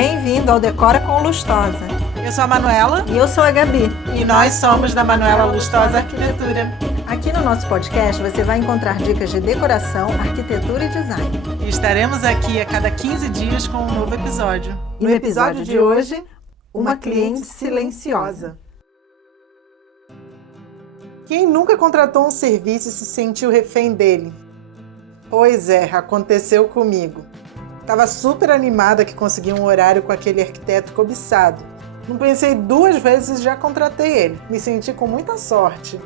Bem-vindo ao Decora com Lustosa. Eu sou a Manuela. E eu sou a Gabi. E nós somos da Manuela Lustosa Arquitetura. Aqui no nosso podcast você vai encontrar dicas de decoração, arquitetura e design. E estaremos aqui a cada 15 dias com um novo episódio. E no episódio de hoje, uma cliente silenciosa. Quem nunca contratou um serviço e se sentiu refém dele? Pois é, aconteceu comigo. Estava super animada que consegui um horário com aquele arquiteto cobiçado. Não pensei 2 vezes e já contratei ele. Me senti com muita sorte.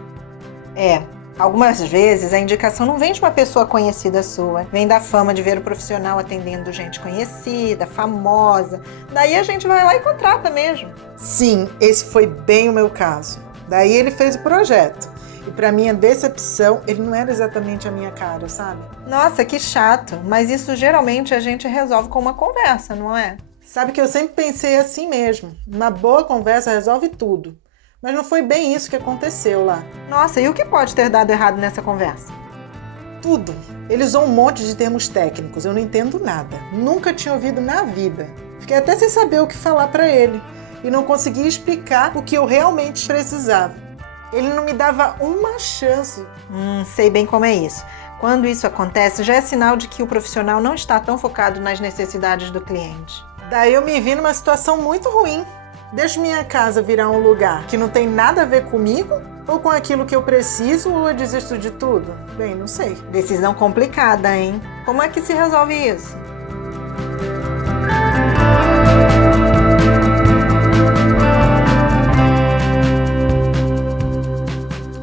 Algumas vezes a indicação não vem de uma pessoa conhecida sua, vem da fama de ver o profissional atendendo gente conhecida, famosa. Daí a gente vai lá e contrata mesmo. Sim, esse foi bem o meu caso. Daí ele fez o projeto. E para minha decepção, ele não era exatamente a minha cara, sabe? Nossa, que chato, mas isso geralmente a gente resolve com uma conversa, não é? Sabe que eu sempre pensei assim mesmo. Uma boa conversa resolve tudo. Mas não foi bem isso que aconteceu lá. Nossa, e o que pode ter dado errado nessa conversa? Tudo. Ele usou um monte de termos técnicos, eu não entendo nada. Nunca tinha ouvido na vida. Fiquei até sem saber o que falar para ele. E não conseguia explicar o que eu realmente precisava. Ele não me dava uma chance. Sei bem como é isso. Quando isso acontece, já é sinal de que o profissional não está tão focado nas necessidades do cliente. Daí eu me vi numa situação muito ruim. Deixo minha casa virar um lugar que não tem nada a ver comigo? Ou com aquilo que eu preciso, ou eu desisto de tudo? Bem, não sei. Decisão complicada, hein? Como é que se resolve isso?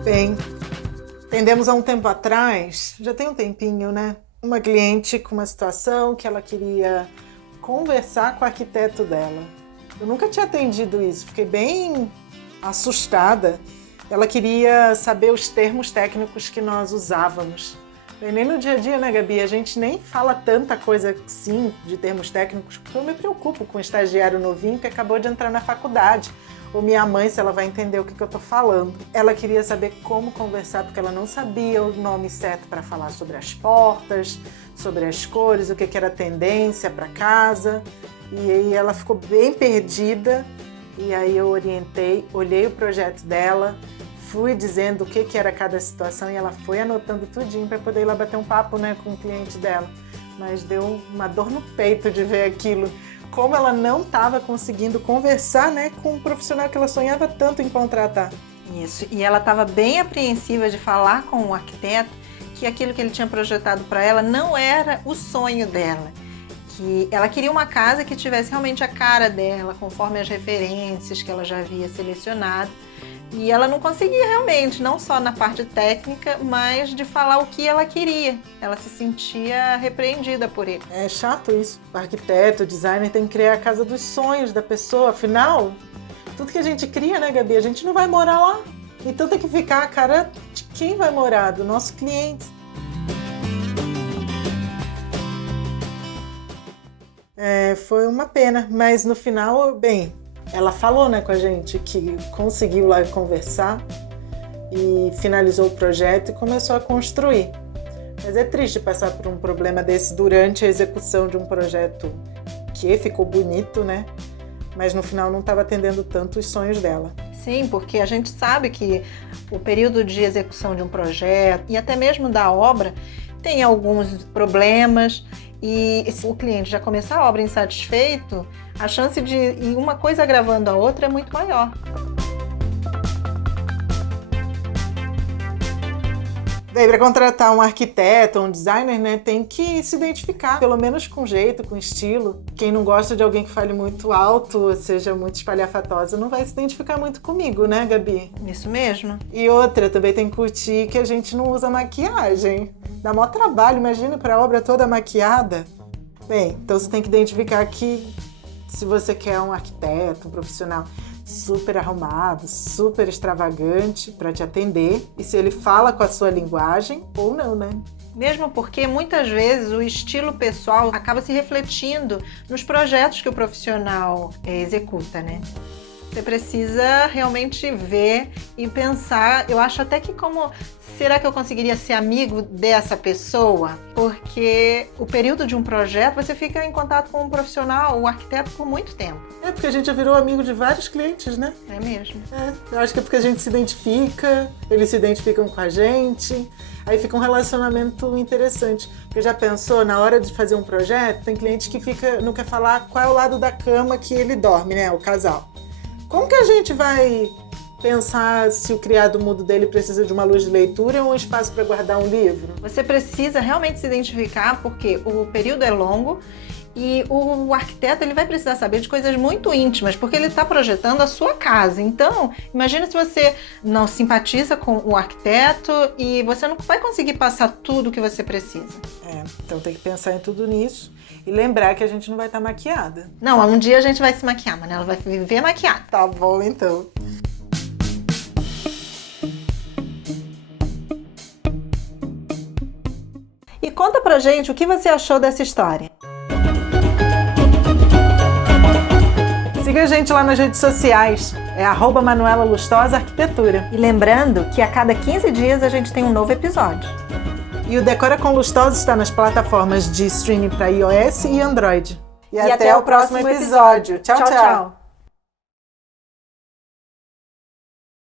Bem, atendemos há um tempo atrás, já tem um tempinho, né? Uma cliente com uma situação que ela queria conversar com o arquiteto dela. Eu nunca tinha atendido isso, fiquei bem assustada. Ela queria saber os termos técnicos que nós usávamos. Bem, nem no dia a dia, né, Gabi? A gente nem fala tanta coisa assim de termos técnicos, porque eu me preocupo com um estagiário novinho que acabou de entrar na faculdade. Ou minha mãe, se ela vai entender o que eu tô falando. Ela queria saber como conversar, porque ela não sabia o nome certo para falar sobre as portas, sobre as cores, o que era tendência para casa. E aí ela ficou bem perdida. E aí eu orientei, olhei o projeto dela, fui dizendo o que era cada situação e ela foi anotando tudinho para poder ir lá bater um papo, né, com o cliente dela. Mas deu uma dor no peito de ver aquilo. Como ela não estava conseguindo conversar, né, com um profissional que ela sonhava tanto em contratar. Isso, e ela estava bem apreensiva de falar com o arquiteto que aquilo que ele tinha projetado para ela não era o sonho dela. Que ela queria uma casa que tivesse realmente a cara dela, conforme as referências que ela já havia selecionado. E ela não conseguia realmente, não só na parte técnica, mas de falar o que ela queria. Ela se sentia repreendida por ele. É chato isso. O arquiteto, o designer tem que criar a casa dos sonhos da pessoa. Afinal, tudo que a gente cria, né, Gabi? A gente não vai morar lá. Então tem que ficar a cara de quem vai morar, do nosso cliente. Foi uma pena, mas no final, bem, ela falou, né, com a gente que conseguiu lá conversar e finalizou o projeto e começou a construir. Mas é triste passar por um problema desse durante a execução de um projeto que ficou bonito, né? Mas no final não estava atendendo tanto os sonhos dela. Sim, porque a gente sabe que o período de execução de um projeto e até mesmo da obra tem alguns problemas. E se o cliente já começar a obra insatisfeito, a chance de ir uma coisa agravando a outra é muito maior. Daí, para contratar um arquiteto ou um designer, né, tem que se identificar, pelo menos com jeito, com estilo. Quem não gosta de alguém que fale muito alto, ou seja, muito espalhafatosa, não vai se identificar muito comigo, né, Gabi? Isso mesmo. E outra, também tem que curtir que a gente não usa maquiagem. Dá maior trabalho, imagina, para a obra toda maquiada. Bem, então você tem que identificar que se você quer um arquiteto, um profissional super arrumado, super extravagante para te atender, e se ele fala com a sua linguagem ou não, né? Mesmo porque muitas vezes o estilo pessoal acaba se refletindo nos projetos que o profissional executa, né? Você precisa realmente ver e pensar, eu acho até que será que eu conseguiria ser amigo dessa pessoa? Porque o período de um projeto, você fica em contato com um profissional, o arquiteto, por muito tempo. É porque a gente já virou amigo de vários clientes, né? É mesmo. Eu acho que é porque a gente se identifica, eles se identificam com a gente, aí fica um relacionamento interessante. Porque já pensou, na hora de fazer um projeto, tem cliente que não quer falar qual é o lado da cama que ele dorme, né? O casal. Como que a gente vai pensar se o criado mudo dele precisa de uma luz de leitura ou um espaço para guardar um livro? Você precisa realmente se identificar, porque o período é longo e o arquiteto ele vai precisar saber de coisas muito íntimas, porque ele está projetando a sua casa. Então, imagina se você não simpatiza com o arquiteto e você não vai conseguir passar tudo o que você precisa. Então tem que pensar em tudo nisso e lembrar que a gente não vai estar maquiada. Não, um dia a gente vai se maquiar, mas ela vai viver maquiada. Tá bom, então. E conta pra gente o que você achou dessa história. Siga a gente lá nas redes sociais, é @Manuela Lustosa Arquitetura. E lembrando que a cada 15 dias a gente tem um novo episódio. E o Decora com Lustosa está nas plataformas de streaming para iOS e Android. E até o próximo episódio. Tchau, tchau.